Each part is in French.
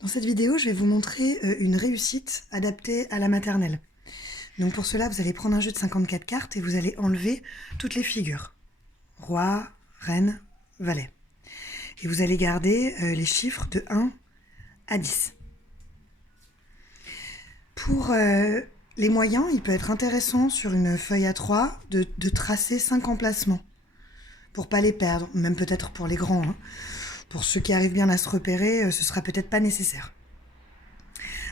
Dans cette vidéo, je vais vous montrer une réussite adaptée à la maternelle. Donc pour cela, vous allez prendre un jeu de 54 cartes et vous allez enlever toutes les figures. Roi, reine, valet. Et vous allez garder les chiffres de 1 à 10. Pour les moyens, il peut être intéressant sur une feuille A3 de tracer 5 emplacements pour pas les perdre, même peut-être pour les grands. Pour ceux qui arrivent bien à se repérer, ce sera peut-être pas nécessaire.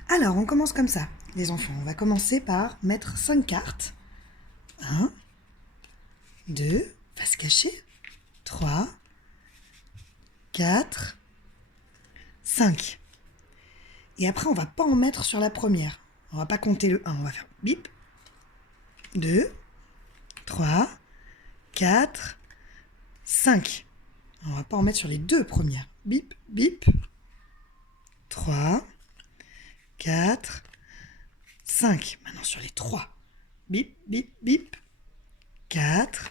Alors, on commence comme ça, les enfants. On va commencer par mettre 5 cartes. 1, 2, face cachée, 3, 4, 5. Et après, on va pas en mettre sur la première. On va pas compter le 1. On va faire bip, 2, 3, 4, 5. On va pas en mettre sur les deux premières. Bip, bip, 3, 4, 5. Maintenant sur les 3. Bip, bip, bip, 4,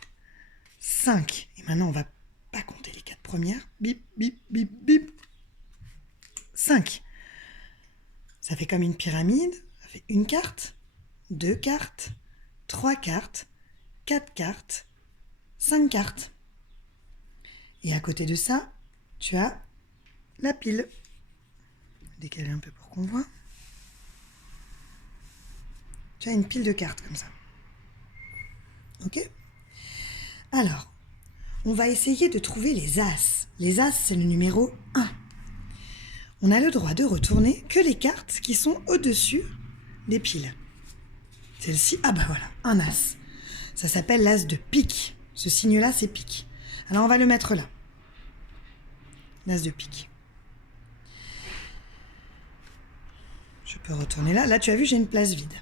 5. Et maintenant, on va pas compter les 4 premières. Bip, bip, bip, bip, 5. Ça fait comme une pyramide. Ça fait une carte, 2 cartes, 3 cartes, 4 cartes, 5 cartes. Et à côté de ça, tu as la pile. Décaler un peu pour qu'on voit. Tu as une pile de cartes comme ça. Ok ? Alors, on va essayer de trouver les As. Les As, c'est le numéro 1. On a le droit de retourner que les cartes qui sont au-dessus des piles. Celle-ci, ah bah voilà, un As. Ça s'appelle l'As de pique. Ce signe-là, c'est pique. Alors, on va le mettre là. L'As de pique. Je peux retourner là. Là, tu as vu, j'ai une place vide.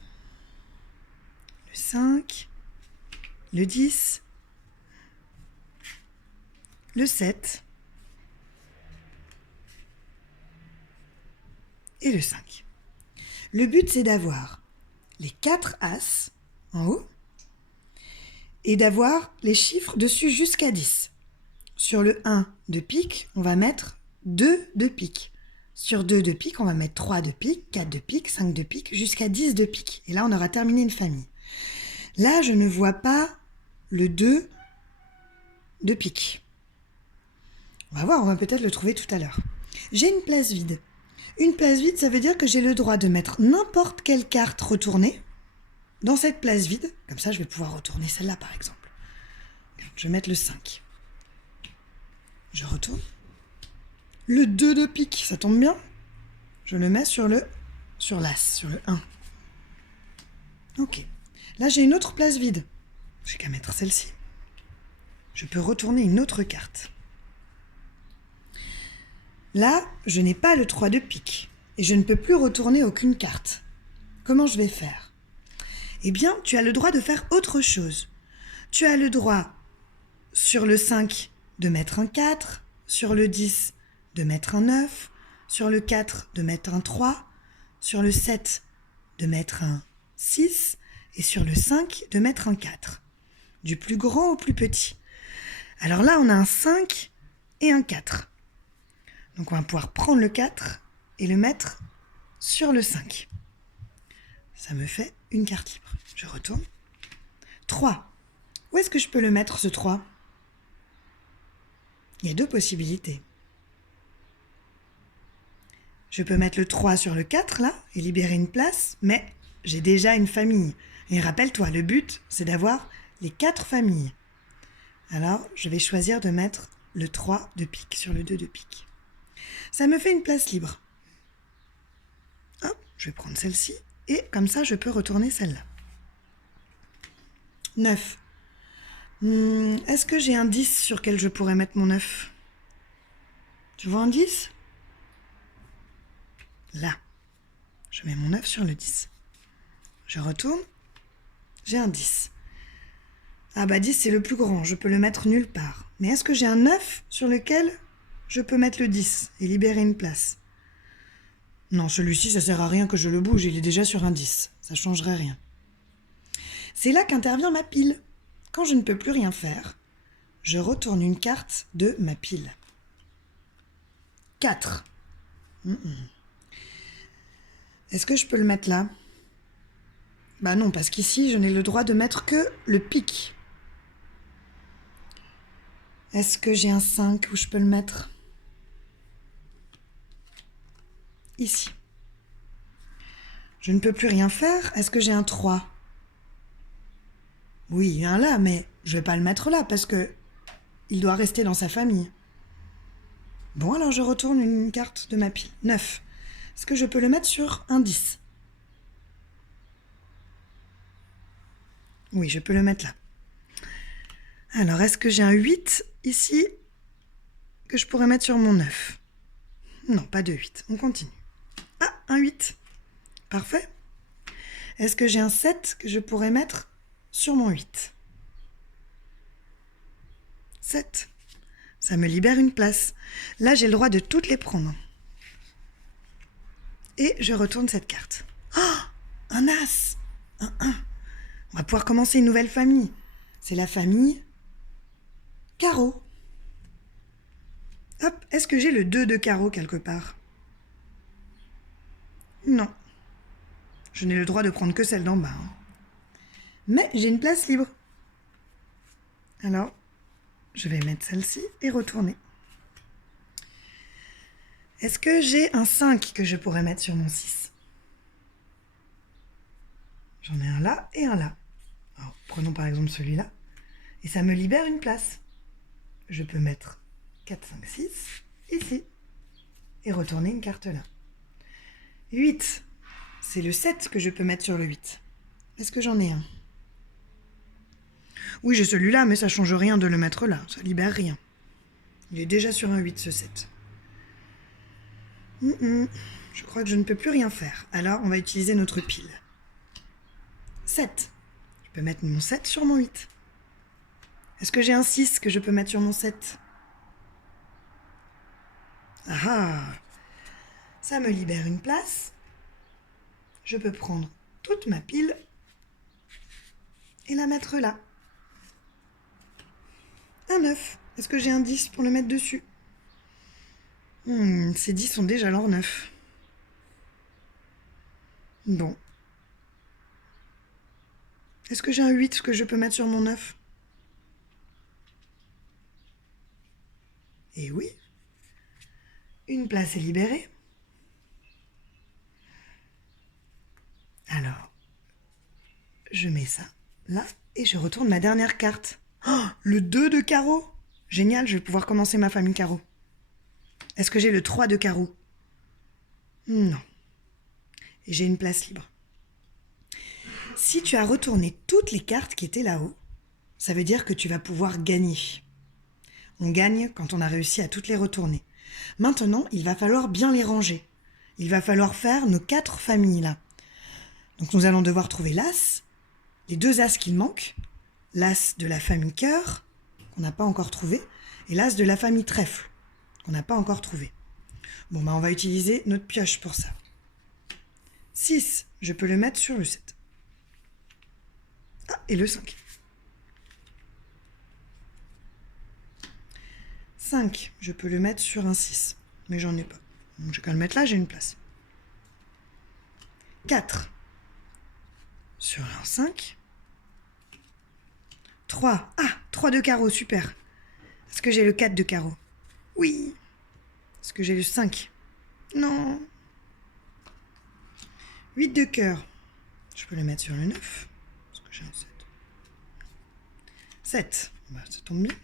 Le 5, le 10, le 7 et le 5. Le but, c'est d'avoir les 4 As en haut et d'avoir les chiffres dessus jusqu'à 10. Sur le 1 de pique, on va mettre 2 de pique. Sur 2 de pique, on va mettre 3 de pique, 4 de pique, 5 de pique, jusqu'à 10 de pique. Et là, on aura terminé une famille. Là, je ne vois pas le 2 de pique. On va voir, on va peut-être le trouver tout à l'heure. J'ai une place vide. Une place vide, ça veut dire que j'ai le droit de mettre n'importe quelle carte retournée dans cette place vide. Comme ça, je vais pouvoir retourner celle-là, par exemple. Je vais mettre le 5. Je retourne. Le 2 de pique, ça tombe bien. Je le mets sur l'As, sur le 1. Ok. Là, j'ai une autre place vide. J'ai qu'à mettre celle-ci. Je peux retourner une autre carte. Là, je n'ai pas le 3 de pique. Et je ne peux plus retourner aucune carte. Comment je vais faire ? Eh bien, tu as le droit de faire autre chose. Tu as le droit, sur le 5, de mettre un 4, sur le 10, de mettre un 9, sur le 4, de mettre un 3, sur le 7, de mettre un 6, et sur le 5, de mettre un 4. Du plus grand au plus petit. Alors là, on a un 5 et un 4. Donc on va pouvoir prendre le 4 et le mettre sur le 5. Ça me fait une carte libre. Je retourne. 3. Où est-ce que je peux le mettre, ce 3 ? Il y a 2 possibilités. Je peux mettre le 3 sur le 4, là, et libérer une place, mais j'ai déjà une famille. Et rappelle-toi, le but, c'est d'avoir les 4 familles. Alors, je vais choisir de mettre le 3 de pique sur le 2 de pique. Ça me fait une place libre. Hop, je vais prendre celle-ci, et comme ça, je peux retourner celle-là. 9. Est-ce que j'ai un 10 sur lequel je pourrais mettre mon 9 ? Tu vois un 10 ? Là. Je mets mon 9 sur le 10. Je retourne. J'ai un 10. Ah bah 10, c'est le plus grand. Je peux le mettre nulle part. Mais est-ce que j'ai un 9 sur lequel je peux mettre le 10 et libérer une place ? Non, celui-ci, ça sert à rien que je le bouge. Il est déjà sur un 10. Ça changerait rien. C'est là qu'intervient ma pile. Quand je ne peux plus rien faire, je retourne une carte de ma pile. 4. Est-ce que je peux le mettre là? Bah non, parce qu'ici, je n'ai le droit de mettre que le pic. Est-ce que j'ai un 5 où je peux le mettre? Ici. Je ne peux plus rien faire. Est-ce que j'ai un 3? Oui, il y a un là, mais je vais pas le mettre là parce que il doit rester dans sa famille. Bon, alors je retourne une carte de ma pile. 9. Est-ce que je peux le mettre sur un 10? Oui, je peux le mettre là. Alors, est-ce que j'ai un 8 ici que je pourrais mettre sur mon 9? Non, pas de 8. On continue. Ah, un 8. Parfait. Est-ce que j'ai un 7 que je pourrais mettre sur mon 8? 7. Ça me libère une place. Là, j'ai le droit de toutes les prendre. Et je retourne cette carte. Oh, un as. Un 1. On va pouvoir commencer une nouvelle famille. C'est la famille carreau. Hop, est-ce que j'ai le 2 de carreau quelque part? Non. Je n'ai le droit de prendre que celle d'en bas. Mais j'ai une place libre. Alors, je vais mettre celle-ci et retourner. Est-ce que j'ai un 5 que je pourrais mettre sur mon 6? J'en ai un là et un là. Alors, prenons par exemple celui-là. Et ça me libère une place. Je peux mettre 4, 5, 6 ici. Et retourner une carte là. 8. C'est le 7 que je peux mettre sur le 8. Est-ce que j'en ai un? Oui, j'ai celui-là, mais ça change rien de le mettre là. Ça libère rien. Il est déjà sur un 8, ce 7. Je crois que je ne peux plus rien faire. Alors, on va utiliser notre pile. 7. Je peux mettre mon 7 sur mon 8. Est-ce que j'ai un 6 que je peux mettre sur mon 7? Ah ah! Ça me libère une place. Je peux prendre toute ma pile et la mettre là. Un 9. Est-ce que j'ai un 10 pour le mettre dessus? Ces 10 sont déjà leurs 9. Bon. Est-ce que j'ai un 8 que je peux mettre sur mon 9? Eh oui. Une place est libérée. Alors, je mets ça là et je retourne ma dernière carte. Oh, le 2 de carreau. Génial, je vais pouvoir commencer ma famille carreau. Est-ce que j'ai le 3 de carreau? Non. Et j'ai une place libre. Si tu as retourné toutes les cartes qui étaient là-haut, ça veut dire que tu vas pouvoir gagner. On gagne quand on a réussi à toutes les retourner. Maintenant, il va falloir bien les ranger. Il va falloir faire nos 4 familles là. Donc nous allons devoir trouver l'as, les 2 as qu'il manque, l'as de la famille cœur, qu'on n'a pas encore trouvé, et l'as de la famille trèfle, qu'on n'a pas encore trouvé. Bon, on va utiliser notre pioche pour ça. 6, je peux le mettre sur le 7. Ah, et le 5. 5, je peux le mettre sur un 6, mais j'en ai pas. Donc je vais quand même le mettre là, j'ai une place. 4, sur un 5. 3, ah, 3 de carreau, super. Est-ce que j'ai le 4 de carreau? Oui. Est-ce que j'ai le 5? Non. 8 de cœur. Je peux le mettre sur le 9. Est-ce que j'ai un 7? 7. Bah, ça tombe bien.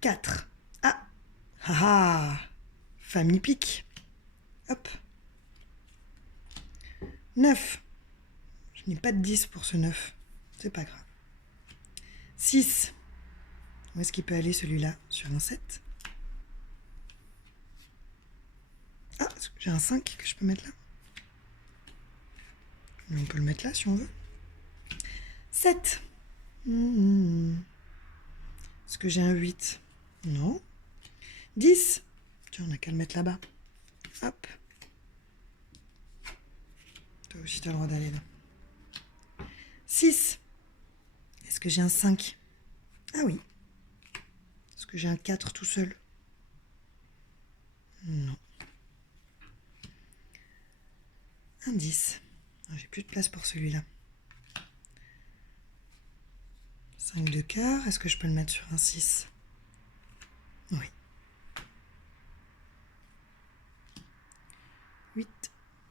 4. Ah. Ah ah. Famille pique. Hop. 9. Je n'ai pas de 10 pour ce 9. C'est pas grave. 6. Où est-ce qu'il peut aller celui-là? Sur un 7. Ah, j'ai un 5 que je peux mettre là. Mais on peut le mettre là si on veut. 7. Est-ce que j'ai un 8? Non. 10. Tiens, on n'a qu'à le mettre là-bas. Hop. Toi aussi, tu as le droit d'aller là. 6. Est-ce que j'ai un 5? Ah oui. Est-ce que j'ai un 4 tout seul? Non. Un 10. J'ai plus de place pour celui-là. 5 de cœur. Est-ce que je peux le mettre sur un 6? Oui. 8.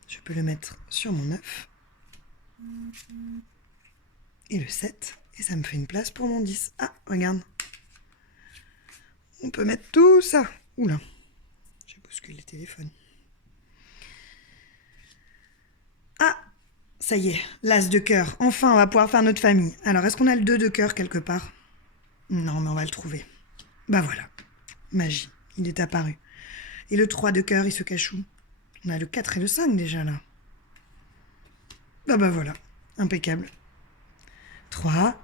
Je peux le mettre sur mon 9. Et le 7. Et ça me fait une place pour mon 10. Ah, regarde. On peut mettre tout ça. Oula. J'ai bousculé le téléphone. Ah, ça y est, l'as de cœur. Enfin, on va pouvoir faire notre famille. Alors, est-ce qu'on a le 2 de cœur quelque part? Non, mais on va le trouver. Bah voilà. Magie. Il est apparu. Et le 3 de cœur, il se cache où? On a le 4 et le 5 déjà, là. Bah voilà. Impeccable. 3,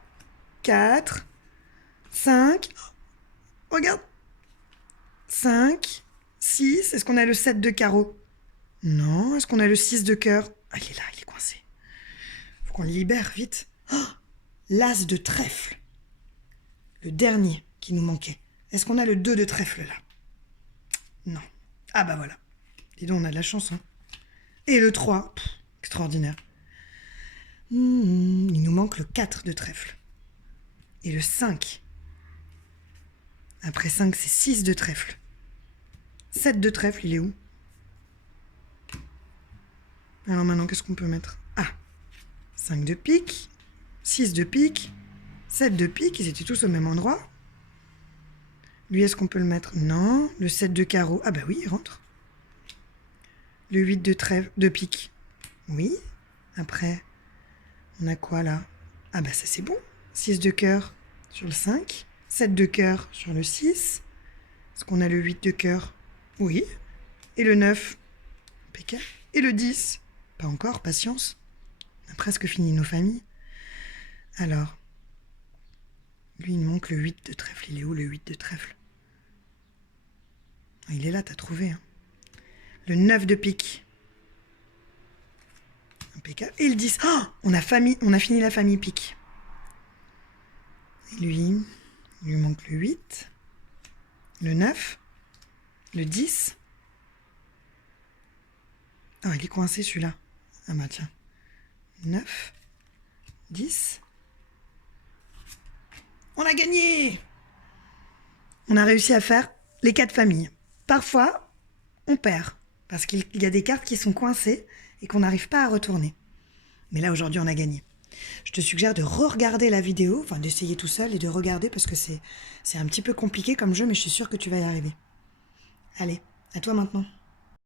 4, 5. Oh, regarde. 5, 6. Est-ce qu'on a le 7 de carreau? Non. Est-ce qu'on a le 6 de cœur? Ah, il est là, il est coincé. Faut qu'on le libère, vite. Oh, l'as de trèfle. Le dernier qui nous manquait. Est-ce qu'on a le 2 de trèfle, là? Non. Ah bah voilà. Dis donc, on a de la chance, hein. Et le 3. Extraordinaire. Il nous manque le 4 de trèfle. Et le 5. Après 5, c'est 6 de trèfle. 7 de trèfle, il est où? Alors maintenant, qu'est-ce qu'on peut mettre? Ah, 5 de pique, 6 de pique, 7 de pique, ils étaient tous au même endroit. Lui, est-ce qu'on peut le mettre? Non. Le 7 de carreau, ah bah oui, il rentre. Le 8 de trèfle, de pique, oui. Après, on a quoi là? Ah bah ça c'est bon. 6 de cœur sur le 5, 7 de cœur sur le 6. Est-ce qu'on a le 8 de cœur? Oui. Et le 9? Impeccable. Et le 10? Pas encore, patience. On a presque fini nos familles. Alors, lui, il manque le 8 de trèfle. Il est où, le 8 de trèfle? Il est là, t'as trouvé. Hein. Le 9 de pique. Impeccable. Et le 10. Oh, on a fini la famille pique. Et lui, il lui manque le 8. Le 9. Le 10. Ah, il est coincé, celui-là. Ah bah tiens. 9. 10. On a gagné! On a réussi à faire les 4 familles. Parfois, on perd, parce qu'il y a des cartes qui sont coincées et qu'on n'arrive pas à retourner. Mais là, aujourd'hui, on a gagné. Je te suggère de re-regarder la vidéo, enfin d'essayer tout seul et de regarder, parce que c'est un petit peu compliqué comme jeu, mais je suis sûre que tu vas y arriver. Allez, à toi maintenant.